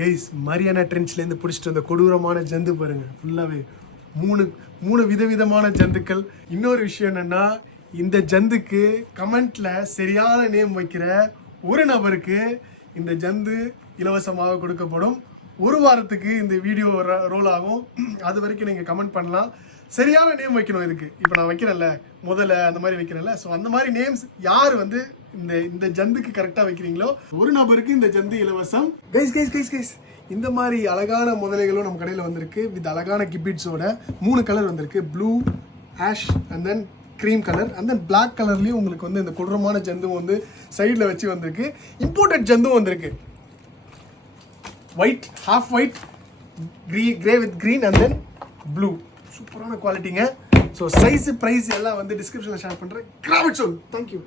Guys Mariana ட்ரென்ச்லேருந்து பிடிச்சிட்டு வந்த கொடூரமான ஜந்து பாருங்க. ஃபுல்லாகவே மூணு விதவிதமான ஜந்துக்கள். இன்னொரு விஷயம் என்னன்னா, இந்த ஜந்துக்கு கமெண்ட்ல சரியான நேம் வைக்கிற ஒரு நபருக்கு இந்த ஜந்து இலவசமாக கொடுக்கப்படும். ஒரு வாரத்துக்கு இந்த வீடியோ ரோல் ஆகும். அது வரைக்கும் நீங்கள் கமெண்ட் பண்ணலாம். சரியான நேம் வைக்கணும் இதுக்கு. இப்போ நான் வைக்கிறேன்ல, முதல்ல அந்த மாதிரி வைக்கிறேன்ல, ஸோ அந்த மாதிரி நேம்ஸ் யார் வந்து இந்த ஜந்துக்கு கரெக்டாக வைக்கிறீங்களோ ஒரு நபருக்கு இந்த ஜந்து இலவசம். கைஸ் இந்த மாதிரி அழகான முதலைகளும் நம்ம கடையில் வந்திருக்கு. வித் அழகான கிபிட்ஸோட 3 கலர் வந்திருக்கு. Blue, ash and then cream colour and then black கலர்லேயும் உங்களுக்கு வந்து இந்த கொடூரமான ஜந்துவும் வந்து சைடில் வச்சு வந்திருக்கு. இம்போர்ட்டட் ஜந்துவும் வந்திருக்கு. White, half white, grey with green and then blue. சூப்பரான குவாலிட்டிங்க. ஸோ சைஸு ப்ரைஸ் எல்லாம் வந்து டிஸ்கிரிப்ஷனில் ஷேர் பண்ணுறேன். Graph it soon. தேங்க்யூ.